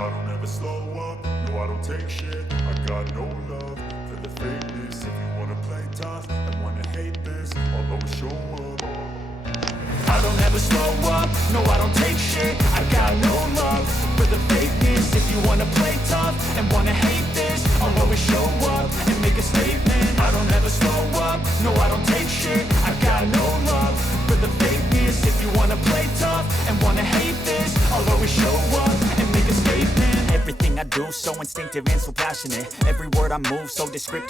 I don't ever slow up, no I don't take shit. I got no love for the fakeness. If you wanna play tough and wanna hate this, I'll always show up. I don't ever slow up, no I don't take shit. I got no love for the fakeness. If you wanna play tough and wanna hate this, I'll always show up and make a statement. I don't ever slow up, no I don't take shit. I got no love for the fakeness. If you wanna play tough and wanna hate this, I'll always show up and make a statement. Everything I do so instinctive and so passionate. Every word I move so descriptive.